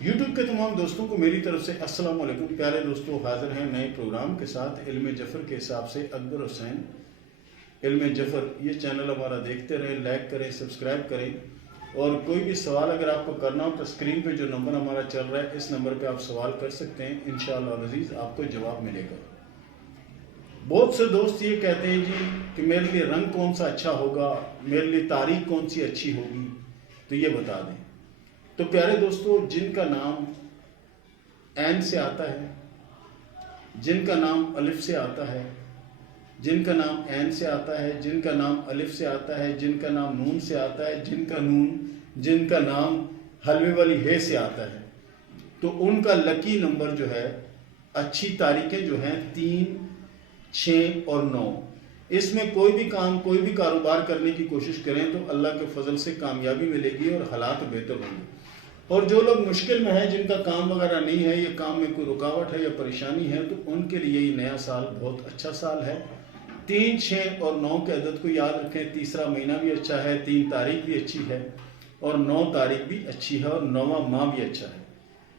YouTube کے تمام دوستوں کو میری طرف سے السلام علیکم۔ پیارے دوستوں، حاضر ہیں نئے پروگرام کے ساتھ علم جفر کے حساب سے اکبر حسین علم جفر۔ یہ چینل ہمارا دیکھتے رہیں، لائک کریں، سبسکرائب کریں، اور کوئی بھی سوال اگر آپ کو کرنا ہو تو اسکرین پہ جو نمبر ہمارا چل رہا ہے اس نمبر پہ آپ سوال کر سکتے ہیں، انشاءاللہ العزیز آپ کو جواب ملے گا۔ بہت سے دوست یہ کہتے ہیں جی کہ میرے لیے رنگ کون سا اچھا ہوگا، میرے لیے تاریخ کون سی اچھی ہوگی، تو یہ بتا دیں۔ تو پیارے دوستو، جن کا نام عین سے آتا ہے، جن کا نام الف سے آتا ہے، جن کا نام عین سے آتا ہے، جن کا نام الف سے آتا ہے، جن کا نام نون سے آتا ہے، جن کا نام حلوے والی ہے سے آتا ہے، تو ان کا لکی نمبر جو ہے، اچھی تاریخیں جو ہیں 3، 6 اور 9۔ اس میں کوئی بھی کام، کوئی بھی کاروبار کرنے کی کوشش کریں تو اللہ کے فضل سے کامیابی ملے گی اور حالات بہتر ہوں گے۔ اور جو لوگ مشکل میں ہیں، جن کا کام وغیرہ نہیں ہے، یا کام میں کوئی رکاوٹ ہے یا پریشانی ہے، تو ان کے لیے یہ نیا سال بہت اچھا سال ہے۔ 3، 6 اور 9 کے عدد کو یاد رکھیں۔ تیسرا مہینہ بھی اچھا ہے، 3 تاریخ بھی اچھی ہے، اور 9 تاریخ بھی اچھی ہے، اور 9واں ماہ بھی اچھا ہے۔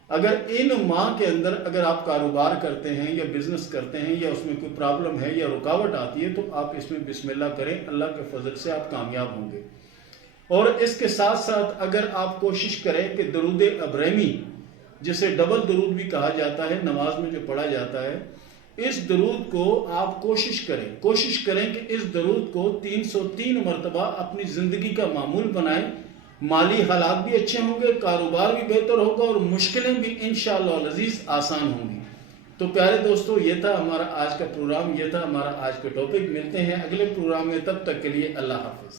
اگر ان ماہ کے اندر اگر آپ کاروبار کرتے ہیں یا بزنس کرتے ہیں، یا اس میں کوئی پرابلم ہے یا رکاوٹ آتی ہے، تو آپ اس میں بسم اللہ کریں، اللہ کے فضل سے آپ کامیاب ہوں گے۔ اور اس کے ساتھ ساتھ اگر آپ کوشش کریں کہ درود ابراہیمی، جسے ڈبل درود بھی کہا جاتا ہے، نماز میں جو پڑھا جاتا ہے، اس درود کو آپ کوشش کریں کہ اس درود کو 303 مرتبہ اپنی زندگی کا معمول بنائیں۔ مالی حالات بھی اچھے ہوں گے، کاروبار بھی بہتر ہوگا، اور مشکلیں بھی انشاءاللہ العزیز آسان ہوں گی۔ تو پیارے دوستو، یہ تھا ہمارا آج کا پروگرام، یہ تھا ہمارا آج کا ٹاپک۔ ملتے ہیں اگلے پروگرام میں، تب تک کے لیے اللہ حافظ۔